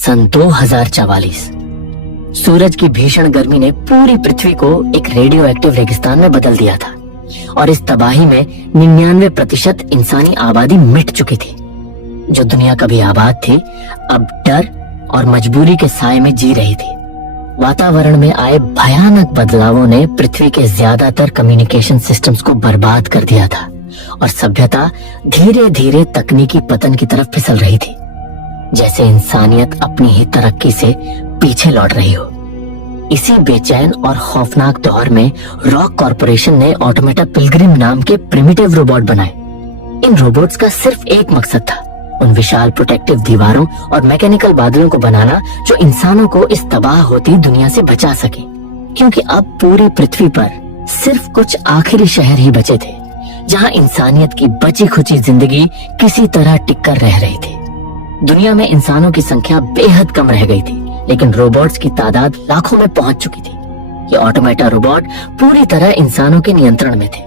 सन 2044 सूरज की भीषण गर्मी ने पूरी पृथ्वी को एक रेडियो एक्टिव रेगिस्तान में बदल दिया था और इस तबाही में 99% इंसानी आबादी मिट चुकी थी। जो दुनिया कभी आबाद थी अब डर और मजबूरी के साए में जी रही थी। वातावरण में आए भयानक बदलावों ने पृथ्वी के ज्यादातर कम्युनिकेशन सिस्टम्स को बर्बाद कर दिया था और सभ्यता धीरे धीरे तकनीकी पतन की तरफ फिसल रही थी, जैसे इंसानियत अपनी ही तरक्की से पीछे लौट रही हो। इसी बेचैन और खौफनाक दौर में रॉक कॉरपोरेशन ने ऑटोमेटा पिलग्रिम नाम के प्रिमिटिव रोबोट बनाए। इन रोबोट्स का सिर्फ एक मकसद था, उन विशाल प्रोटेक्टिव दीवारों और मैकेनिकल बादलों को बनाना जो इंसानों को इस तबाह होती दुनिया से बचा सके। क्योंकि अब पूरी पृथ्वी पर सिर्फ कुछ आखिरी शहर ही बचे थे जहां इंसानियत की बची खुची जिंदगी किसी तरह टिक कर रह रही थी। दुनिया में इंसानों की संख्या बेहद कम रह गई थी, लेकिन रोबोट्स की तादाद लाखों में पहुंच चुकी थी। ये ऑटोमेटा रोबोट पूरी तरह इंसानों के नियंत्रण में थे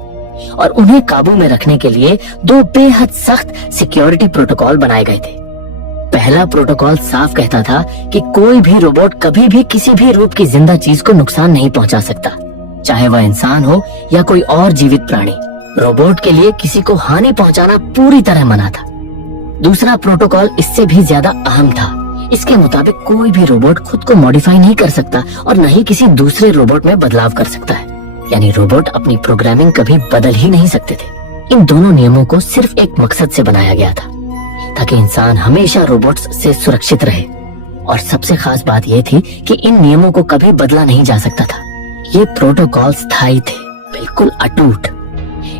और उन्हें काबू में रखने के लिए दो बेहद सख्त सिक्योरिटी प्रोटोकॉल बनाए गए थे। पहला प्रोटोकॉल साफ कहता था कि कोई भी रोबोट कभी भी किसी भी रूप की जिंदा चीज को नुकसान नहीं पहुंचा सकता, चाहे वह इंसान हो या कोई और जीवित प्राणी। रोबोट के लिए किसी को हानि पहुंचाना पूरी तरह मना था। दूसरा प्रोटोकॉल इससे भी ज्यादा अहम था। इसके मुताबिक कोई भी रोबोट खुद को मॉडिफाई नहीं कर सकता और न ही किसी दूसरे रोबोट में बदलाव कर सकता है, यानी रोबोट अपनी प्रोग्रामिंग कभी बदल ही नहीं सकते थे। इन दोनों नियमों को सिर्फ एक मकसद से बनाया गया था, ताकि इंसान हमेशा रोबोट्स से सुरक्षित रहे। और सबसे खास बात यह थी कि इन नियमों को कभी बदला नहीं जा सकता था। ये प्रोटोकॉल स्थायी थे, बिल्कुल अटूट।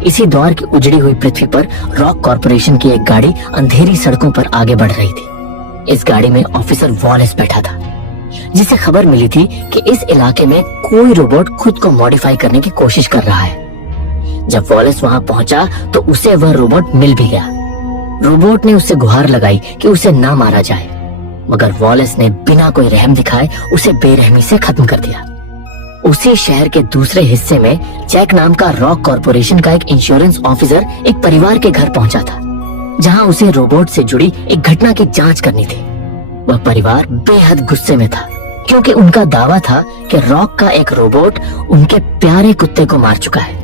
इसी दौर की उजड़ी हुई पृथ्वी पर रॉक कॉरपोरेशन की एक गाड़ी अंधेरी सड़कों पर आगे बढ़ रही थी। इस गाड़ी में ऑफिसर वॉलेस बैठा था, जिसे खबर मिली थी कि इस इलाके में कोई रोबोट खुद को मॉडिफाई करने की कोशिश कर रहा है। जब वॉलेस वहां पहुंचा तो उसे वह रोबोट मिल भी गया। रोबोट ने उसे गुहार लगाई कि उसे ना मारा जाए, मगर वॉलेस ने बिना कोई रहम दिखाए उसे बेरहमी से खत्म कर दिया। उसी शहर के दूसरे हिस्से में जैक नाम का रॉक कॉरपोरेशन का एक इंश्योरेंस ऑफिसर एक परिवार के घर पहुंचा था, जहां उसे रोबोट से जुड़ी एक घटना की जांच करनी थी। वह परिवार बेहद गुस्से में था, क्योंकि उनका दावा था कि रॉक का एक रोबोट उनके प्यारे कुत्ते को मार चुका है।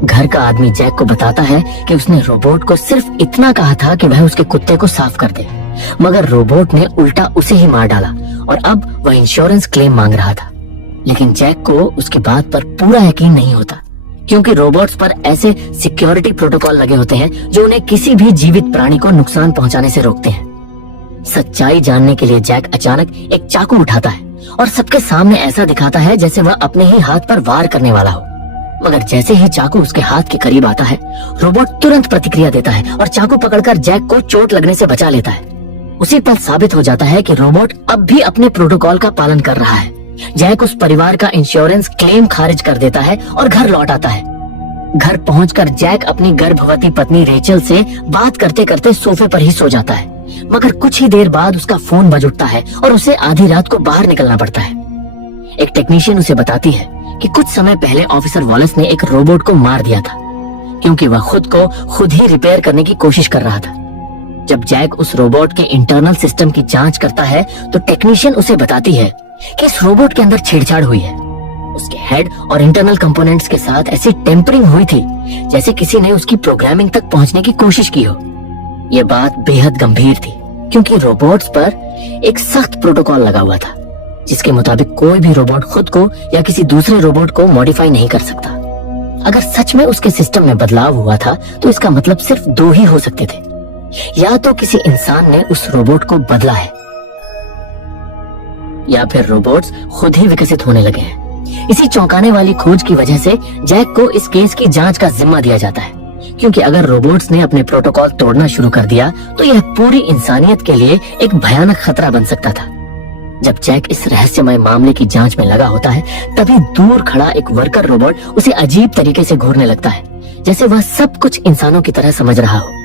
घर का आदमी जैक को बताता है कि उसने रोबोट को सिर्फ इतना कहा था कि वह उसके कुत्ते को साफ कर दे, मगर रोबोट ने उल्टा उसे ही मार डाला और अब वह इंश्योरेंस क्लेम मांग रहा था। लेकिन जैक को उसकी बात पर पूरा यकीन नहीं होता, क्योंकि रोबोट्स पर ऐसे सिक्योरिटी प्रोटोकॉल लगे होते हैं जो उन्हें किसी भी जीवित प्राणी को नुकसान पहुंचाने से रोकते हैं। सच्चाई जानने के लिए जैक अचानक एक चाकू उठाता है और सबके सामने ऐसा दिखाता है जैसे वह अपने ही हाथ पर वार करने वाला हो। मगर जैसे ही चाकू उसके हाथ के करीब आता है, रोबोट तुरंत प्रतिक्रिया देता है और चाकू पकड़कर जैक को चोट लगने से बचा लेता है। उसी पर साबित हो जाता है कि रोबोट अब भी अपने प्रोटोकॉल का पालन कर रहा है। जैक उस परिवार का इंश्योरेंस क्लेम खारिज कर देता है और घर लौट आता है। घर पहुंचकर जैक अपनी गर्भवती पत्नी रेचल से बात करते करते सोफे पर ही सो जाता है, मगर कुछ ही देर बाद उसका फोन बज उठता है और उसे आधी रात को बाहर निकलना पड़ता है। एक टेक्नीशियन उसे बताती है कि कुछ समय पहले ऑफिसर वॉलेस ने एक रोबोट को मार दिया था, क्योंकि वह खुद को खुद ही रिपेयर करने की कोशिश कर रहा था। जब जैक उस रोबोट के इंटरनल सिस्टम की जांच करता है तो टेक्नीशियन उसे बताती है कि इस रोबोट के अंदर छेड़छाड़ हुई है। उसके हेड और इंटरनल कंपोनेंट्स के साथ ऐसी टेम्परिंग हुई थी जैसे किसी ने उसकी प्रोग्रामिंग तक पहुंचने की कोशिश की हो। यह बात बेहद गंभीर थी, क्योंकि रोबोट्स पर एक सख्त प्रोटोकॉल लगा हुआ था, जिसके मुताबिक कोई भी रोबोट खुद को या किसी दूसरे रोबोट को मॉडिफाई नहीं कर सकता। अगर सच में उसके सिस्टम में बदलाव हुआ था तो इसका मतलब सिर्फ दो ही हो सकते थे, या तो किसी इंसान ने उस रोबोट को बदला है, या फिर रोबोट्स खुद ही विकसित होने लगे हैं। इसी चौंकाने वाली खोज की वजह से जैक को इस केस की जांच का जिम्मा दिया जाता है, क्योंकि अगर रोबोट्स ने अपने प्रोटोकॉल तोड़ना शुरू कर दिया तो यह पूरी इंसानियत के लिए एक भयानक खतरा बन सकता था। जब जैक इस रहस्यमय मामले की जांच में लगा होता है, तभी दूर खड़ा एक वर्कर रोबोट उसे अजीब तरीके से घूरने लगता है, जैसे वह सब कुछ इंसानों की तरह समझ रहा हो।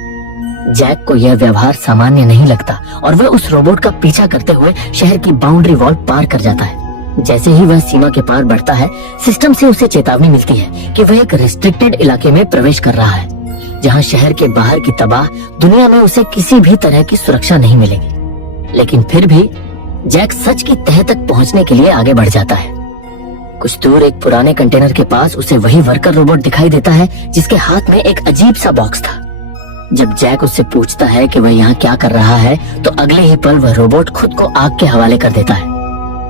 जैक को यह व्यवहार सामान्य नहीं लगता और वह उस रोबोट का पीछा करते हुए शहर की बाउंड्री वॉल पार कर जाता है। जैसे ही वह सीमा के पार बढ़ता है, सिस्टम से उसे चेतावनी मिलती है कि वह एक रिस्ट्रिक्टेड इलाके में प्रवेश कर रहा है, जहां शहर के बाहर की तबाह दुनिया में उसे किसी भी तरह की सुरक्षा नहीं मिलेगी। लेकिन फिर भी जैक सच की तह तक पहुंचने के लिए आगे बढ़ जाता है। कुछ दूर एक पुराने कंटेनर के पास उसे वही वर्कर रोबोट दिखाई देता है जिसके हाथ में एक अजीब सा बॉक्स था। जब जैक उससे पूछता है कि वह यहाँ क्या कर रहा है, तो अगले ही पल वह रोबोट खुद को आग के हवाले कर देता है।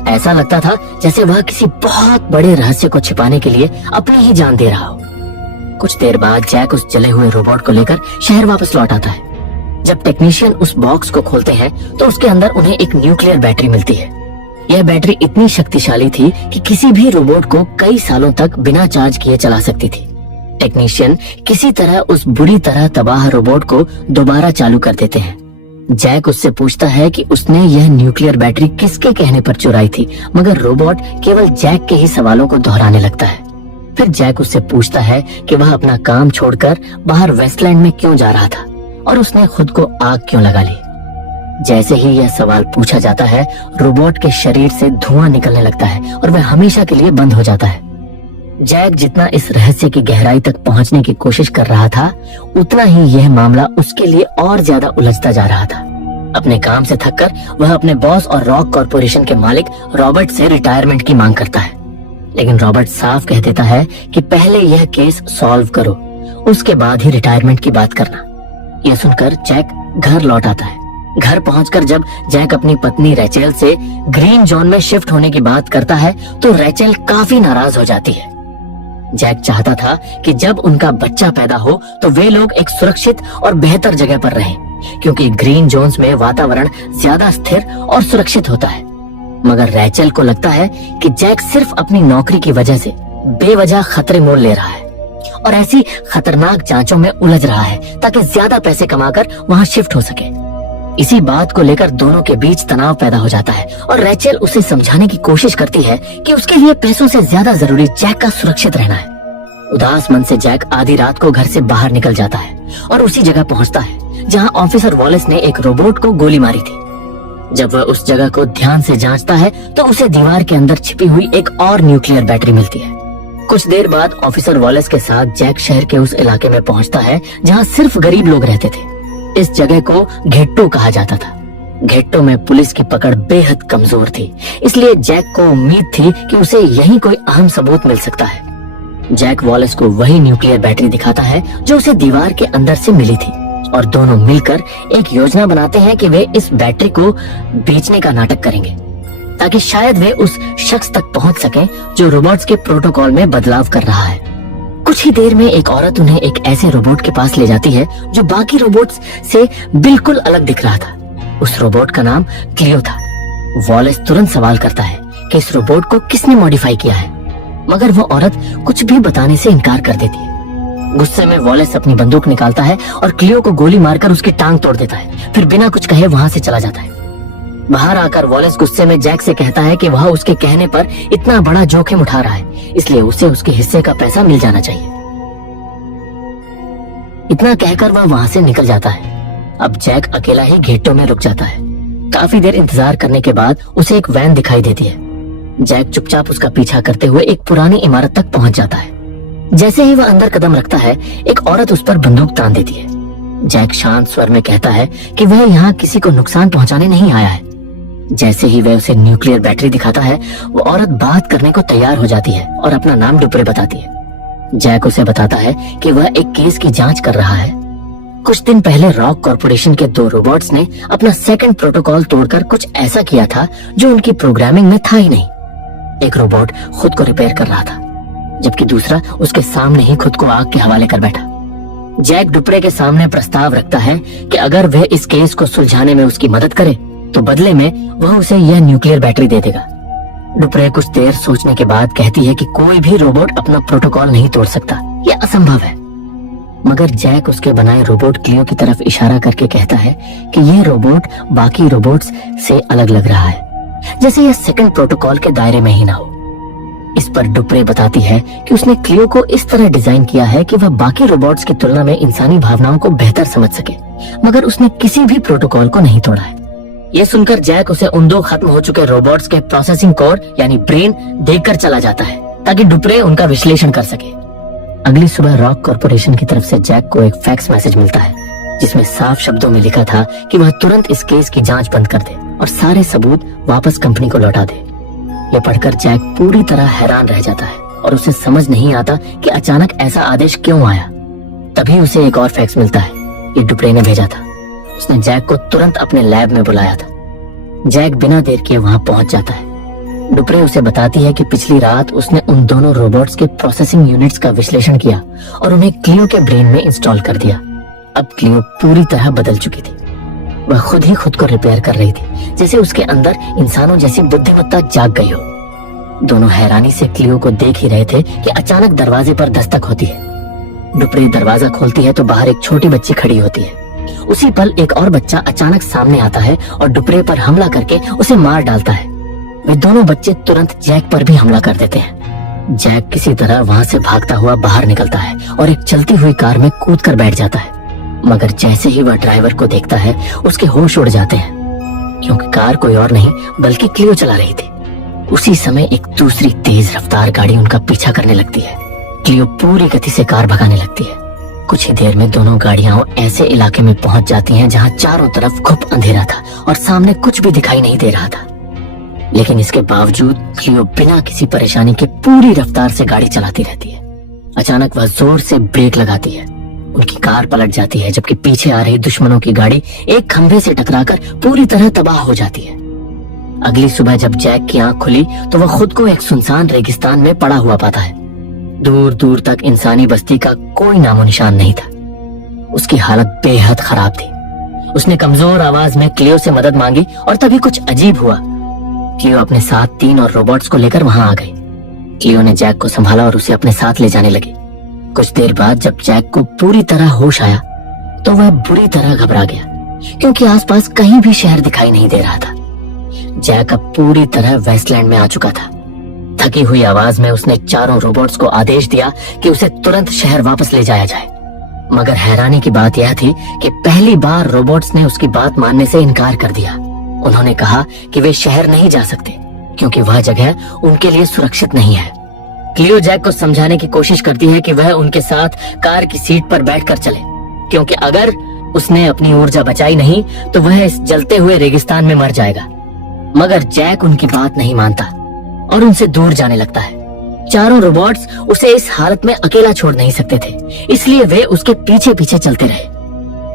ऐसा लगता था जैसे वह किसी बहुत बड़े रहस्य को छिपाने के लिए अपनी ही जान दे रहा हो। कुछ देर बाद जैक उस जले हुए रोबोट को लेकर शहर वापस लौट आता है। जब टेक्नीशियन उस बॉक्स को खोलते हैं तो उसके अंदर उन्हें एक न्यूक्लियर बैटरी मिलती है। यह बैटरी इतनी शक्तिशाली थी कि किसी भी रोबोट को कई सालों तक बिना चार्ज किए चला सकती थी। टेक्नीशियन किसी तरह उस बुरी तरह तबाह रोबोट को दोबारा चालू कर देते हैं। जैक उससे पूछता है कि उसने यह न्यूक्लियर बैटरी किसके कहने पर चुराई थी, मगर रोबोट केवल जैक के ही सवालों को दोहराने लगता है। फिर जैक उससे पूछता है कि वह अपना काम छोड़कर बाहर वेस्टलैंड में क्यों जा रहा था और उसने खुद को आग क्यों लगा ली। जैसे ही यह सवाल पूछा जाता है, रोबोट के शरीर से धुआं निकलने लगता है और वह हमेशा के लिए बंद हो जाता है। जैक जितना इस रहस्य की गहराई तक पहुंचने की कोशिश कर रहा था, उतना ही यह मामला उसके लिए और ज्यादा उलझता जा रहा था। अपने काम से थककर वह अपने बॉस और रॉक कॉर्पोरेशन के मालिक रॉबर्ट से रिटायरमेंट की मांग करता है, लेकिन रॉबर्ट साफ कह देता है कि पहले यह केस सॉल्व करो, उसके बाद ही रिटायरमेंट की बात करना। यह सुनकर जैक घर लौट आता है। घर पहुंचकर जब जैक अपनी पत्नी रैचेल से ग्रीन जोन में शिफ्ट होने की बात करता है, तो रैचेल काफी नाराज हो जाती है। जैक चाहता था कि जब उनका बच्चा पैदा हो तो वे लोग एक सुरक्षित और बेहतर जगह पर रहें, क्योंकि ग्रीन जोन्स में वातावरण ज्यादा स्थिर और सुरक्षित होता है। मगर रैचेल को लगता है कि जैक सिर्फ अपनी नौकरी की वजह से बेवजह खतरे मोल ले रहा है और ऐसी खतरनाक जांचों में उलझ रहा है ताकि ज्यादा पैसे कमाकर वहां शिफ्ट हो सके। इसी बात को लेकर दोनों के बीच तनाव पैदा हो जाता है और रैचेल उसे समझाने की कोशिश करती है कि उसके लिए पैसों से ज्यादा जरूरी जैक का सुरक्षित रहना है। उदास मन से जैक आधी रात को घर से बाहर निकल जाता है और उसी जगह पहुंचता है जहां ऑफिसर वॉलेस ने एक रोबोट को गोली मारी थी। जब वह उस जगह को ध्यान से जांचता है तो उसे दीवार के अंदर छिपी हुई एक और न्यूक्लियर बैटरी मिलती है। कुछ देर बाद ऑफिसर वॉलेस के साथ जैक शहर के उस इलाके में पहुंचता है जहां सिर्फ गरीब लोग रहते थे। इस जगह को घेट्टो कहा जाता था। घेट्टो में पुलिस की पकड़ बेहद कमजोर थी, इसलिए जैक को उम्मीद थी कि उसे यहीं कोई अहम सबूत मिल सकता है। जैक वॉलेस को वही न्यूक्लियर बैटरी दिखाता है जो उसे दीवार के अंदर से मिली थी और दोनों मिलकर एक योजना बनाते हैं कि वे इस बैटरी को बेचने का नाटक करेंगे ताकि शायद वे उस शख्स तक पहुंच सकें जो रोबोट्स के प्रोटोकॉल में बदलाव कर रहा है। कुछ ही देर में एक औरत उन्हें एक ऐसे रोबोट के पास ले जाती है जो बाकी रोबोट्स से बिल्कुल अलग दिख रहा था। उस रोबोट का नाम क्लियो था। वॉलेस तुरंत सवाल करता है कि इस रोबोट को किसने मॉडिफाई किया है, मगर वो औरत कुछ भी बताने से इनकार कर देती है। गुस्से में वॉलेस अपनी बंदूक निकालता है और क्लियो को गोली मारकर उसकी टांग तोड़ देता है, फिर बिना कुछ कहे वहां से चला जाता है। बाहर आकर वॉलेस गुस्से में जैक से कहता है कि वह उसके कहने पर इतना बड़ा जोखिम उठा रहा है, इसलिए उसे उसके हिस्से का पैसा मिल जाना चाहिए। इतना कहकर वह वहां से निकल जाता है। अब जैक अकेला ही घेट्टो में रुक जाता है। काफी देर इंतजार करने के बाद उसे एक वैन दिखाई देती है। जैक चुपचाप उसका पीछा करते हुए एक पुरानी इमारत तक पहुंच जाता है। जैसे ही वह अंदर कदम रखता है, एक औरत उस पर बंदूक तान देती है। जैक शांत स्वर में कहता है कि वह यहाँ किसी को नुकसान पहुंचाने नहीं आया है। जैसे ही वह उसे न्यूक्लियर बैटरी दिखाता है, वो औरत बात करने को तैयार हो जाती है और अपना नाम डुप्रे बताती है। जैक उसे बताता है कि वह एक केस की जांच कर रहा है। कुछ दिन पहले रॉक कॉर्पोरेशन के 2 रोबोट्स ने अपना सेकंड प्रोटोकॉल तोड़कर कुछ ऐसा किया था जो उनकी प्रोग्रामिंग में था ही नहीं। एक रोबोट खुद को रिपेयर कर रहा था, जबकि दूसरा उसके सामने ही खुद को आग के हवाले कर बैठा। जैक डुप्रे के सामने प्रस्ताव रखता है कि अगर वह इस केस को सुलझाने में उसकी मदद करे तो बदले में वह उसे यह न्यूक्लियर बैटरी दे देगा। डुप्रे कुछ देर सोचने के बाद कहती है कि कोई भी रोबोट अपना प्रोटोकॉल नहीं तोड़ सकता, यह असंभव है। मगर जैक उसके बनाए रोबोट क्लियो की तरफ इशारा करके कहता है कि यह रोबोट बाकी रोबोट्स से अलग लग रहा है, जैसे यह सेकंड प्रोटोकॉल के दायरे में ही ना हो। इस पर डुप्रे बताती है कि उसने क्लियो को इस तरह डिजाइन किया है कि वह बाकी रोबोट्स की तुलना में इंसानी भावनाओं को बेहतर समझ सके, मगर उसने किसी भी प्रोटोकॉल को नहीं तोड़ा है। यह सुनकर जैक उसे उन 2 खत्म हो चुके रोबोट्स के प्रोसेसिंग कोर यानी ब्रेन देकर चला जाता है ताकि डुप्रे उनका विश्लेषण कर सके। अगली सुबह रॉक कॉर्पोरेशन की तरफ से जैक को एक फैक्स मैसेज मिलता है जिसमें साफ शब्दों में लिखा था कि वह तुरंत इस केस की जांच बंद कर दे। और सारे सबूत वापस कंपनी को लौटा दे। ये पढ़कर जैक पूरी तरह हैरान रह जाता है और उसे समझ नहीं आता कि अचानक ऐसा आदेश क्यों आया। तभी उसे एक और फैक्स मिलता है। ये डुप्रे ने भेजा था। उसने जैक को तुरंत अपने लैब में बुलाया था। जैक बिना देर किए वहां पहुंच जाता है। डुप्रे उसे बताती है कि पिछली रात उसने उन दोनों रोबोट्स के प्रोसेसिंग यूनिट्स का विश्लेषण किया और उन्हें क्लियो के ब्रेन में इंस्टॉल कर दिया। अब क्लियो पूरी तरह बदल चुकी थी। वह खुद ही खुद को रिपेयर कर रही थी, जैसे उसके अंदर इंसानों जैसी बुद्धिमत्ता जाग गई हो। दोनों हैरानी से क्लियो को देख ही रहे थे कि अचानक दरवाजे पर दस्तक होती है। डुप्रे दरवाजा खोलती है तो बाहर एक छोटी बच्ची खड़ी होती है। उसी पल एक और बच्चा अचानक सामने आता है और डुप्रे पर हमला करके उसे मार डालता है। वे दोनों बच्चे तुरंत जैक पर भी हमला कर देते हैं। जैक किसी तरह वहां से भागता हुआ बाहर निकलता है और एक चलती हुई कार में कूदकर बैठ जाता है। मगर जैसे ही वह ड्राइवर को देखता है, उसके होश उड़ जाते हैं, क्योंकि कार कोई और नहीं बल्कि क्लियो चला रही थी। उसी समय एक दूसरी तेज रफ्तार गाड़ी उनका पीछा करने लगती है। क्लियो पूरी गति से कार भगाने लगती है। कुछ ही देर में दोनों गाड़ियां ऐसे इलाके में पहुंच जाती हैं जहां चारों तरफ घुप अंधेरा था और सामने कुछ भी दिखाई नहीं दे रहा था। लेकिन इसके बावजूद क्लियो बिना किसी परेशानी के पूरी रफ्तार से गाड़ी चलाती रहती है। अचानक वह जोर से ब्रेक लगाती है। उनकी कार पलट जाती है, जबकि पीछे आ रही दुश्मनों की गाड़ी एक खंभे से टकराकर पूरी तरह तबाह हो जाती है। अगली सुबह जब जैक की आंख खुली तो वह खुद को एक सुनसान रेगिस्तान में पड़ा हुआ पाता है। दूर दूर तक इंसानी बस्ती का कोई नामो निशान नहीं था। उसकी हालत बेहद खराब थी। उसने कमजोर आवाज में क्लियो से मदद मांगी और तभी कुछ अजीब हुआ। क्लियो अपने साथ 3 और रोबोट्स को लेकर वहां आ गई। क्लियो ने जैक को संभाला और उसे अपने साथ ले जाने लगी। कुछ देर बाद जब जैक को पूरी तरह होश आया तो वह बुरी तरह घबरा गया, क्योंकि आसपास कहीं भी शहर दिखाई नहीं दे रहा था। जैक अब पूरी तरह वेस्टलैंड में आ चुका था। थकी हुई आवाज में उसने चारों रोबोट्स को आदेश दिया कि उसे तुरंत शहर वापस ले जाया जाए। मगर हैरानी की बात यह थी कि पहली बार रोबोट्स ने उसकी बात मानने से इनकार कर दिया। उन्होंने कहा कि वे शहर नहीं जा सकते, क्योंकि वह जगह उनके लिए सुरक्षित नहीं है। क्लियो जैक को समझाने की कोशिश करती है कि वह उनके साथ कार की सीट पर बैठकर चले, क्योंकि अगर उसने अपनी ऊर्जा बचाई नहीं तो वह इस जलते हुए रेगिस्तान में मर जाएगा। मगर जैक उनकी बात नहीं मानता और उनसे दूर जाने लगता है। चारों रोबोट्स उसे इस हालत में अकेला छोड़ नहीं सकते थे, इसलिए वे उसके पीछे पीछे चलते रहे।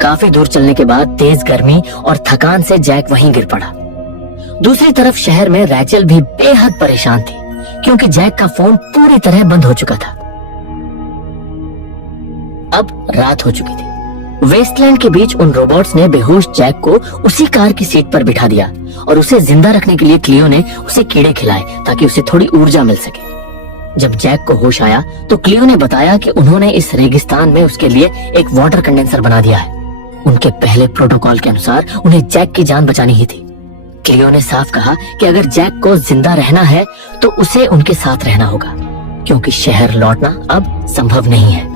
काफी दूर चलने के बाद तेज गर्मी और थकान से जैक वहीं गिर पड़ा। दूसरी तरफ शहर में रैचल भी बेहद परेशान थी, क्योंकि जैक का फोन पूरी तरह बंद हो चुका था। अब रात हो चुकी थी। वेस्टलैंड के बीच उन रोबोट्स ने बेहोश जैक को उसी कार की सीट पर बिठा दिया और उसे जिंदा रखने के लिए क्लियो ने उसे कीड़े खिलाए ताकि उसे थोड़ी ऊर्जा मिल सके। जब जैक को होश आया तो क्लियो ने बताया कि उन्होंने इस रेगिस्तान में उसके लिए एक वाटर कंडेंसर बना दिया है। उनके पहले प्रोटोकॉल के अनुसार उन्हें जैक की जान बचानी ही थी। क्लियो ने साफ कहा कि अगर जैक को जिंदा रहना है तो उसे उनके साथ रहना होगा, क्योंकि शहर लौटना अब संभव नहीं है।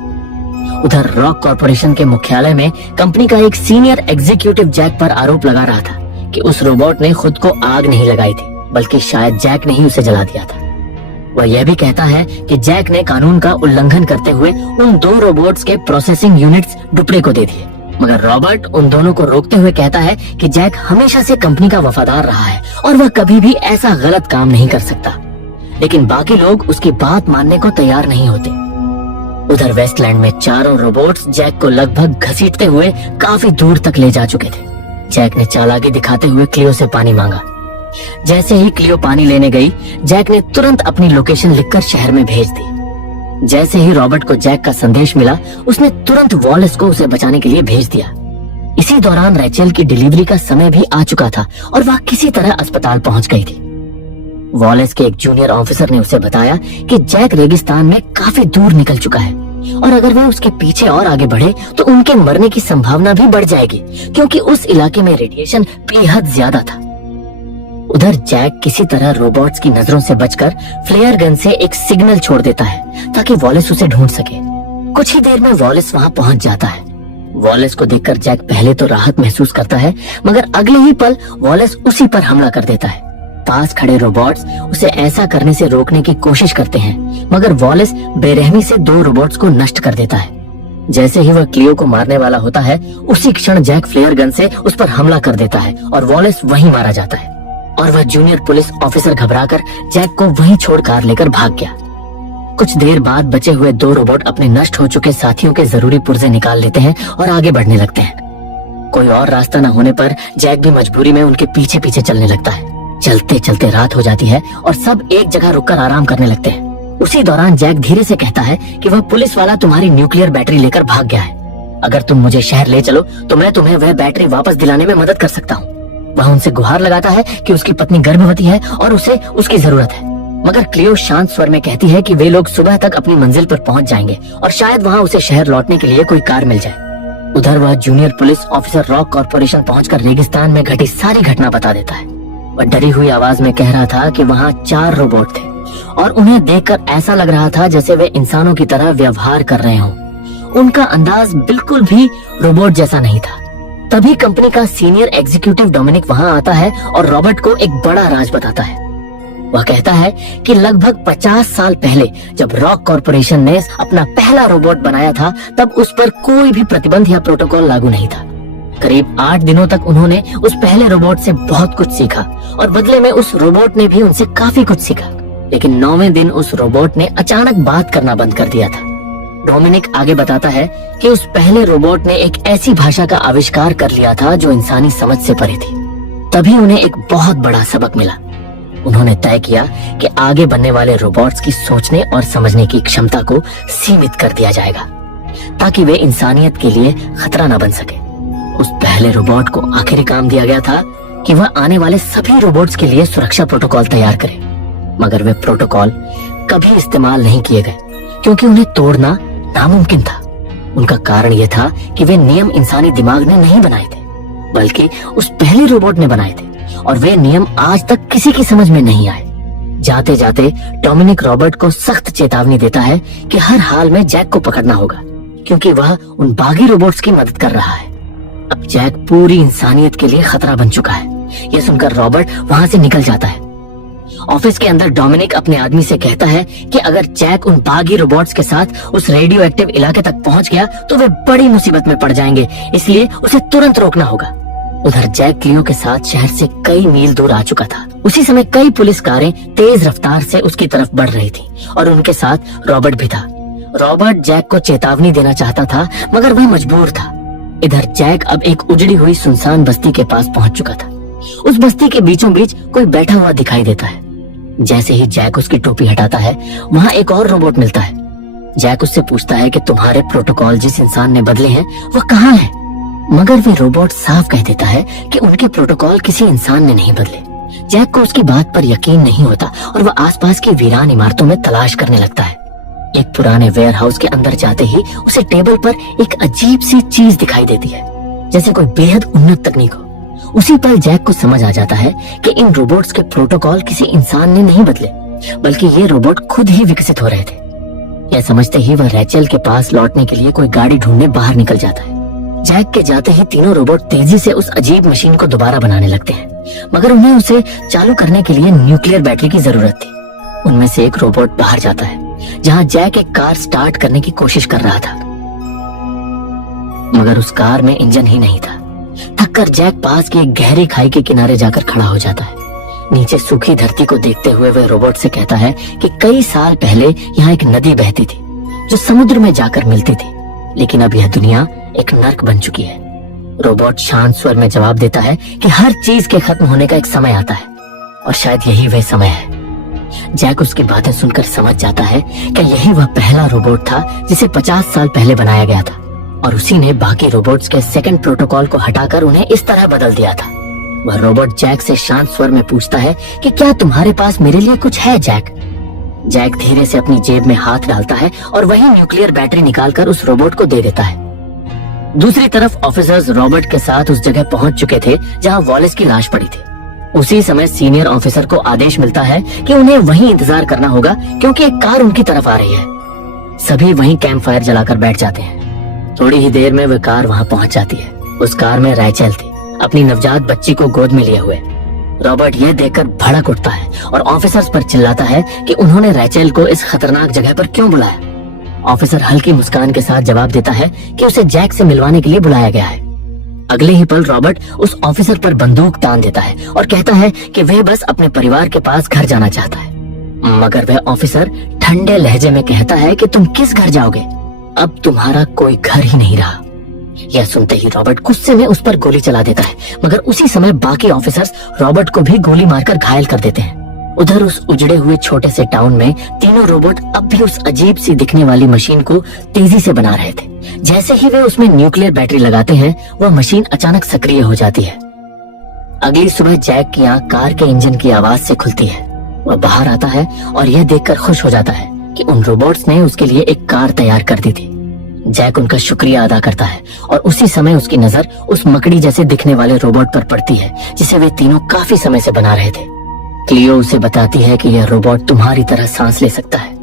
उधर रॉक कॉर्पोरेशन के मुख्यालय में कंपनी का एक सीनियर एग्जीक्यूटिव जैक पर आरोप लगा रहा था कि उस रोबोट ने खुद को आग नहीं लगाई थी, बल्कि शायद जैक ने ही उसे जला दिया था। वह यह भी कहता है कि जैक ने कानून का उल्लंघन करते हुए उन 2 रोबोट्स के प्रोसेसिंग यूनिट्स डुप्रे को दे दिए। मगर रॉबर्ट उन दोनों को रोकते हुए कहता है कि जैक हमेशा से कंपनी का वफादार रहा है और वह कभी भी ऐसा गलत काम नहीं कर सकता। लेकिन बाकी लोग उसकी बात मानने को तैयार नहीं होते। उधर वेस्टलैंड में चारों रोबोट्स जैक को लगभग घसीटते हुए काफी दूर तक ले जा चुके थे। जैक ने चालाकी दिखाते हुए क्लियो से पानी मांगा। जैसे ही क्लियो पानी लेने गई, जैक ने तुरंत अपनी लोकेशन लिखकर शहर में भेज दी। जैसे ही रॉबर्ट को जैक का संदेश मिला, उसने तुरंत वॉलेस को उसे बचाने के लिए भेज दिया। इसी दौरान रैचल की डिलीवरी का समय भी आ चुका था और वह किसी तरह अस्पताल पहुंच गई थी। वॉलेस के एक जूनियर ऑफिसर ने उसे बताया कि जैक रेगिस्तान में काफी दूर निकल चुका है और अगर वे उसके पीछे और आगे बढ़े तो उनके मरने की संभावना भी बढ़ जाएगी, क्योंकि उस इलाके में रेडिएशन बेहद ज्यादा था। उधर जैक किसी तरह रोबोट्स की नजरों से बचकर फ्लेयर गन से एक सिग्नल छोड़ देता है ताकि वॉलेस उसे ढूंढ सके। कुछ ही देर में वॉलेस वहां पहुंच जाता है। वॉलेस को देखकर जैक पहले तो राहत महसूस करता है, मगर अगले ही पल वॉलेस उसी पर हमला कर देता है। पास खड़े रोबोट्स उसे ऐसा करने से रोकने की कोशिश करते हैं, मगर वॉलेस बेरहमी से 2 रोबोट्स को नष्ट कर देता है। जैसे ही वह क्लियो को मारने वाला होता है, उसी क्षण जैक फ्लेयर गन से उस पर हमला कर देता है और वॉलेस वहीं मारा जाता है और वह जूनियर पुलिस ऑफिसर घबराकर जैक को वहीं छोड़ कार लेकर भाग गया। कुछ देर बाद बचे हुए 2 रोबोट अपने नष्ट हो चुके साथियों के जरूरी पुर्जे निकाल लेते हैं और आगे बढ़ने लगते हैं। कोई और रास्ता न होने पर जैक भी मजबूरी में उनके पीछे पीछे चलने लगता है। चलते चलते रात हो जाती है और सब एक जगह रुककर आराम करने लगते हैं। उसी दौरान जैक धीरे से कहता है कि वह पुलिस वाला तुम्हारी न्यूक्लियर बैटरी लेकर भाग गया है। अगर तुम मुझे शहर ले चलो तो मैं तुम्हें वह बैटरी वापस दिलाने में मदद कर सकता हूँ। वह उनसे गुहार लगाता है कि उसकी पत्नी गर्भवती है और उसे उसकी जरूरत है, मगर क्लियो शांत स्वर में कहती है कि वे लोग सुबह तक अपनी मंजिल पर पहुंच जाएंगे और शायद वहाँ उसे शहर लौटने के लिए कोई कार मिल जाए। उधर वह junior police officer rock corporation पहुंचकर रेगिस्तान में घटी सारी घटना बता देता है। वह डरी हुई आवाज में कह रहा था कि वहाँ 4 रोबोट थे और उन्हें देखकर ऐसा लग रहा था जैसे वे इंसानों की तरह व्यवहार कर रहे हों। उनका अंदाज बिल्कुल भी रोबोट जैसा नहीं था। तभी कंपनी का सीनियर एग्जीक्यूटिव डोमिनिक वहां आता है और रॉबर्ट को एक बड़ा राज बताता है। वह कहता है कि लगभग 50 साल पहले जब रॉक कॉर्पोरेशन ने अपना पहला रोबोट बनाया था, तब उस पर कोई भी प्रतिबंध या प्रोटोकॉल लागू नहीं था। करीब 8 दिनों तक उन्होंने उस पहले रोबोट से बहुत कुछ सीखा और बदले में उस रोबोट ने भी उनसे काफी कुछ सीखा। लेकिन 9वें दिन उस रोबोट ने अचानक बात करना बंद कर दिया था। डोमिनिक आगे बताता है कि उस पहले रोबोट ने एक ऐसी भाषा का आविष्कार कर लिया था जो इंसानी समझ से परे थी। तभी उन्हें एक बहुत बड़ा सबक मिला। उन्होंने तय किया कि आगे बनने वाले रोबोट्स की सोचने और समझने की क्षमता को सीमित कर दिया जाएगा ताकि वे इंसानियत के लिए खतरा न बन सके। उस पहले रोबोट को आखिरी काम दिया गया था कि वह आने वाले सभी रोबोट्स के लिए सुरक्षा प्रोटोकॉल तैयार करे, मगर वे प्रोटोकॉल कभी इस्तेमाल नहीं किए गए क्योंकि उन्हें तोड़ना नामुमकिन था। उनका कारण यह था कि वे नियम इंसानी दिमाग ने नहीं बनाए थे, बल्कि उस पहले रोबोट ने बनाए थे और वे नियम आज तक किसी की समझ में नहीं आए। जाते जाते डोमिनिक रॉबर्ट को सख्त चेतावनी देता है कि हर हाल में जैक को पकड़ना होगा क्योंकि वह उन बागी रोबोट्स की मदद कर रहा है। अब जैक पूरी इंसानियत के लिए खतरा बन चुका है। यह सुनकर रॉबर्ट वहां से निकल जाता है। ऑफिस के अंदर डोमिनिक अपने आदमी से कहता है कि अगर जैक उन बागी रोबोट्स के साथ उस रेडियो एक्टिव इलाके तक पहुंच गया तो वे बड़ी मुसीबत में पड़ जाएंगे, इसलिए उसे तुरंत रोकना होगा। उधर जैक क्लियो के साथ शहर से कई मील दूर आ चुका था। उसी समय कई पुलिस कारें तेज रफ्तार से उसकी तरफ बढ़ रही थी और उनके साथ रॉबर्ट भी था। रॉबर्ट जैक को चेतावनी देना चाहता था, मगर वह मजबूर था। इधर जैक अब एक उजड़ी हुई सुनसान बस्ती के पास पहुंच चुका था। उस बस्ती के बीचों बीच कोई बैठा हुआ दिखाई देता है। जैसे ही जैक उसकी टोपी हटाता है, वहाँ एक और रोबोट मिलता है। जैक उससे पूछता है कि तुम्हारे प्रोटोकॉल जिस इंसान ने बदले हैं वह कहाँ है, मगर वे रोबोट साफ कह देता है कि उनके प्रोटोकॉल किसी इंसान ने नहीं बदले। जैक को उसकी बात पर यकीन नहीं होता और वह आसपास की वीरान इमारतों में तलाश करने लगता है। एक पुराने वेयर हाउस के अंदर जाते ही उसे टेबल पर एक अजीब सी चीज दिखाई देती है, जैसे कोई बेहद उन्नत तकनीक हो। उसी पल जैक को समझ आ जाता है कि इन रोबोट्स के प्रोटोकॉल किसी इंसान ने नहीं बदले, बल्कि ये रोबोट खुद ही विकसित हो रहे थे। यह समझते ही वह रैचल के पास लौटने के लिए कोई गाड़ी ढूंढने बाहर निकल जाता है। जैक के जाते ही तीनों रोबोट तेजी से उस अजीब मशीन को दोबारा बनाने लगते हैं, मगर उन्हें उसे चालू करने के लिए न्यूक्लियर बैटरी की जरूरत थी। उनमें से एक रोबोट बाहर जाता है जहां जैक एक कार स्टार्ट करने की कोशिश कर रहा था, मगर उस कार में इंजन ही नहीं था। थककर जैक पास की एक गहरी खाई के किनारे जाकर खड़ा हो जाता है। नीचे सूखी धरती को देखते हुए वह रोबोट से कहता है कि कई साल पहले यहाँ एक नदी बहती थी जो समुद्र में जाकर मिलती थी, लेकिन अब यह दुनिया एक नर्क बन चुकी है। रोबोट शांत स्वर में जवाब देता है कि हर चीज के खत्म होने का एक समय आता है और शायद यही वह समय है। जैक उसकी बातें सुनकर समझ जाता है कि यही वह पहला रोबोट था जिसे 50 साल पहले बनाया गया था और उसी ने बाकी रोबोट्स के सेकंड प्रोटोकॉल को हटाकर उन्हें इस तरह बदल दिया था। वह रोबोट जैक से शांत स्वर में पूछता है कि क्या तुम्हारे पास मेरे लिए कुछ है जैक? जैक धीरे से अपनी जेब में हाथ डालता है और वही न्यूक्लियर बैटरी निकालकर उस रोबोट को दे देता है। दूसरी तरफ ऑफिसर्स रॉबर्ट के साथ उस जगह पहुंच चुके थे जहां वॉलेस की लाश पड़ी थी। उसी समय सीनियर ऑफिसर को आदेश मिलता है कि उन्हें वहीं इंतजार करना होगा क्योंकि एक कार उनकी तरफ आ रही है। सभी वहीं कैंप फायर जलाकर बैठ जाते हैं। थोड़ी ही देर में वह कार वहां पहुंच जाती है। उस कार में रैचल थी, अपनी नवजात बच्ची को गोद में लिए हुए। रॉबर्ट यह देखकर भड़क उठता है और ऑफिसर्स पर चिल्लाता है कि उन्होंने रैचल को इस खतरनाक जगह पर क्यों बुलाया। ऑफिसर हल्की मुस्कान के साथ जवाब देता है कि उसे जैक से मिलवाने के लिए बुलाया गया है। अगले ही पल रॉबर्ट उस ऑफिसर पर बंदूक तान देता है और कहता है कि वह बस अपने परिवार के पास घर जाना चाहता है। मगर वह ऑफिसर ठंडे लहजे में कहता है कि तुम किस घर जाओगे, अब तुम्हारा कोई घर ही नहीं रहा। यह सुनते ही रॉबर्ट गुस्से में उस पर गोली चला देता है, मगर उसी समय बाकी ऑफिसर्स रॉबर्ट को भी गोली मारकर घायल कर देते हैं। उधर उस उजड़े हुए छोटे से टाउन में तीनों रोबोट अब भी उस अजीब सी दिखने वाली मशीन को तेजी से बना रहे थे। जैसे ही वे उसमें न्यूक्लियर बैटरी लगाते हैं, वह मशीन अचानक सक्रिय हो जाती है। अगली सुबह जैक की आंख कार के इंजन की आवाज से खुलती है। वह बाहर आता है और यह देखकर खुश हो जाता है कि उन रोबोट्स ने उसके लिए एक कार तैयार कर दी थी। जैक उनका शुक्रिया अदा करता है और उसी समय उसकी नजर उस मकड़ी जैसे दिखने वाले रोबोट पर पड़ती है जिसे वे तीनों काफी समय से बना रहे थे। क्लियो उसे बताती है कि यह रोबोट तुम्हारी तरह सांस ले सकता है।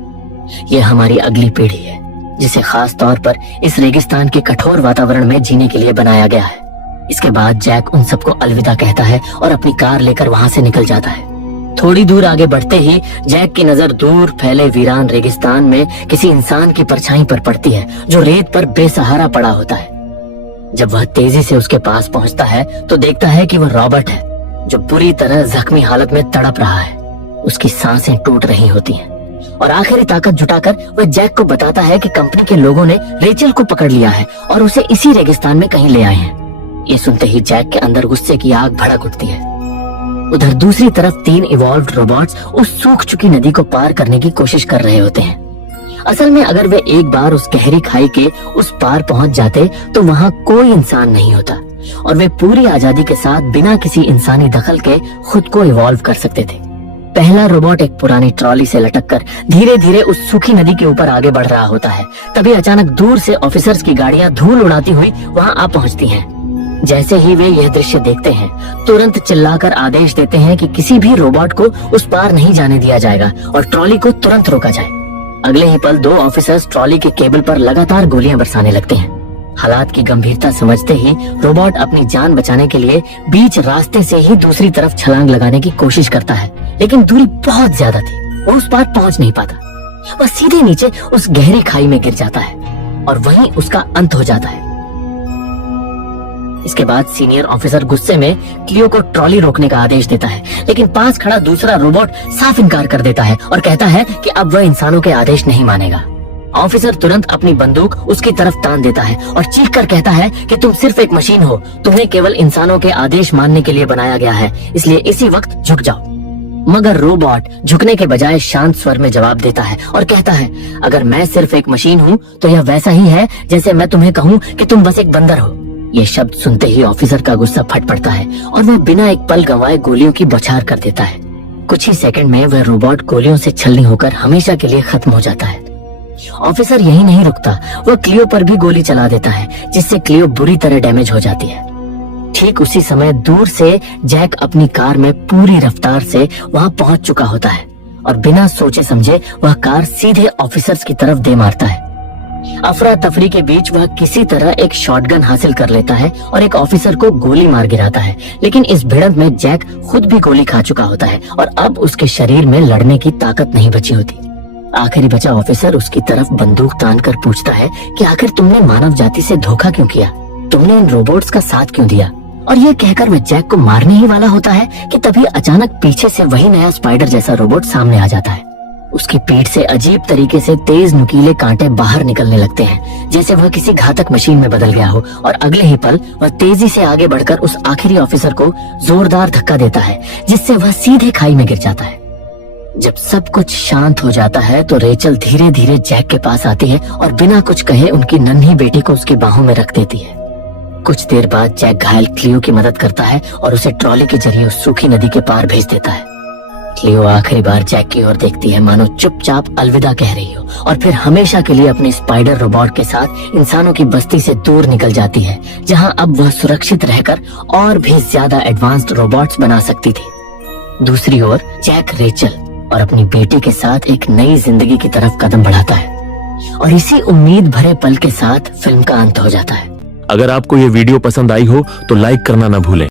यह हमारी अगली पीढ़ी है जिसे खास तौर पर इस रेगिस्तान के कठोर वातावरण में जीने के लिए बनाया गया है। इसके बाद जैक उन सबको अलविदा कहता है और अपनी कार लेकर वहां से निकल जाता है। थोड़ी दूर आगे बढ़ते ही जैक की नजर दूर फैले वीरान रेगिस्तान में किसी इंसान की परछाई पर पड़ती है जो रेत पर बेसहारा पड़ा होता है। जब वह तेजी से उसके पास पहुंचता है तो देखता है कि वह रॉबर्ट है जो बुरी तरह जख्मी हालत में तड़प रहा है। उसकी सांसें टूट रही होती हैं और आखिरी ताकत जुटाकर वह जैक को बताता है कि कंपनी के लोगों ने रेचल को पकड़ लिया है और उसे इसी रेगिस्तान में कहीं ले आए हैं। ये सुनते ही जैक के अंदर गुस्से की आग भड़क उठती है। उधर दूसरी तरफ 3 इवॉल्व्ड रोबोट्स उस सूख चुकी नदी को पार करने की कोशिश कर रहे होते हैं। असल में अगर वे एक बार उस गहरी खाई के उस पार पहुंच जाते तो वहां कोई इंसान नहीं होता और वे पूरी आजादी के साथ बिना किसी इंसानी दखल के खुद को इवॉल्व कर सकते थे। पहला रोबोट एक पुरानी ट्रॉली से लटककर धीरे धीरे उस सूखी नदी के ऊपर आगे बढ़ रहा होता है। तभी अचानक दूर से ऑफिसर्स की गाड़ियां धूल उड़ाती हुई वहां आ पहुंचती हैं। जैसे ही वे यह दृश्य देखते हैं, तुरंत चिल्लाकर आदेश देते हैं कि किसी भी रोबोट को उस पार नहीं जाने दिया जाएगा और ट्रॉली को तुरंत रोका जाए। अगले ही पल 2 ऑफिसर्स ट्रॉली के केबल पर लगातार गोलियां बरसाने लगते हैं। हालात की गंभीरता समझते ही रोबोट अपनी जान बचाने के लिए बीच रास्ते से ही दूसरी तरफ छलांग लगाने की कोशिश करता है, लेकिन दूरी बहुत ज्यादा थी, वो उस पार पहुंच नहीं पाता। वह सीधे नीचे उस गहरी खाई में गिर जाता है और वहीं उसका अंत हो जाता है। इसके बाद सीनियर ऑफिसर गुस्से में क्लियो को ट्रॉली रोकने का आदेश देता है, लेकिन पास खड़ा दूसरा रोबोट साफ इनकार कर देता है और कहता है कि अब वह इंसानों के आदेश नहीं मानेगा। ऑफिसर तुरंत अपनी बंदूक उसकी तरफ तान देता है और चीख कर कहता है कि तुम सिर्फ एक मशीन हो, तुम्हें केवल इंसानों के आदेश मानने के लिए बनाया गया है, इसलिए इसी वक्त झुक जाओ। मगर रोबोट झुकने के बजाय शांत स्वर में जवाब देता है और कहता है, अगर मैं सिर्फ एक मशीन हूँ तो यह वैसा ही है जैसे मैं तुम्हें कहूँ कि तुम बस एक बंदर हो। ये शब्द सुनते ही ऑफिसर का गुस्सा फट पड़ता है और वह बिना एक पल गंवाए गोलियों की बौछार कर देता है। कुछ ही सेकंड में वह रोबोट गोलियों से छलनी होकर हमेशा के लिए खत्म हो जाता है। ऑफिसर यही नहीं रुकता, वह क्लियो पर भी गोली चला देता है जिससे क्लियो बुरी तरह डैमेज हो जाती है। ठीक उसी समय दूर से जैक अपनी कार में पूरी रफ्तार से वहां पहुंच चुका होता है और बिना सोचे समझे वह कार सीधे ऑफिसर्स की तरफ दे मारता है। अफरा तफरी के बीच वह किसी तरह एक शॉटगन हासिल कर लेता है और एक ऑफिसर को गोली मार गिराता है, लेकिन इस भिड़ंत में जैक खुद भी गोली खा चुका होता है और अब उसके शरीर में लड़ने की ताकत नहीं बची होती। आखिरी बचा ऑफिसर उसकी तरफ बंदूक तान कर पूछता है कि आखिर तुमने मानव जाति से धोखा क्यों किया, तुमने इन रोबोट्स का साथ क्यों दिया। और यह कहकर वह जैक को मारने ही वाला होता है कि तभी अचानक पीछे से वही नया स्पाइडर जैसा रोबोट सामने आ जाता है। उसकी पीठ से अजीब तरीके से तेज नुकीले कांटे बाहर निकलने लगते हैं, जैसे वह किसी घातक मशीन में बदल गया हो, और अगले ही पल वह तेजी से आगे बढ़कर उस आखिरी ऑफिसर को जोरदार धक्का देता है जिससे वह सीधे खाई में गिर जाता है। जब सब कुछ शांत हो जाता है तो रेचल धीरे धीरे जैक के पास आती है और बिना कुछ कहे उनकी नन्ही बेटी को उसकी बाहों में रख देती है। कुछ देर बाद जैक घायल क्लियो की मदद करता है और उसे ट्रॉली के जरिए उस सूखी नदी के पार भेज देता है। क्लियो आखिरी बार जैक की ओर देखती है मानो चुपचाप अलविदा कह रही हो, और फिर हमेशा के लिए अपने स्पाइडर रोबोट के साथ इंसानों की बस्ती से दूर निकल जाती है, जहां अब वह सुरक्षित रहकर और भी ज्यादा एडवांस्ड रोबोट्स बना सकती थी। दूसरी ओर जैक रेचल और अपनी बेटी के साथ एक नई जिंदगी की तरफ कदम बढ़ाता है और इसी उम्मीद भरे पल के साथ फिल्म का अंत हो जाता है। अगर आपको ये वीडियो पसंद आई हो तो लाइक करना न भूलें।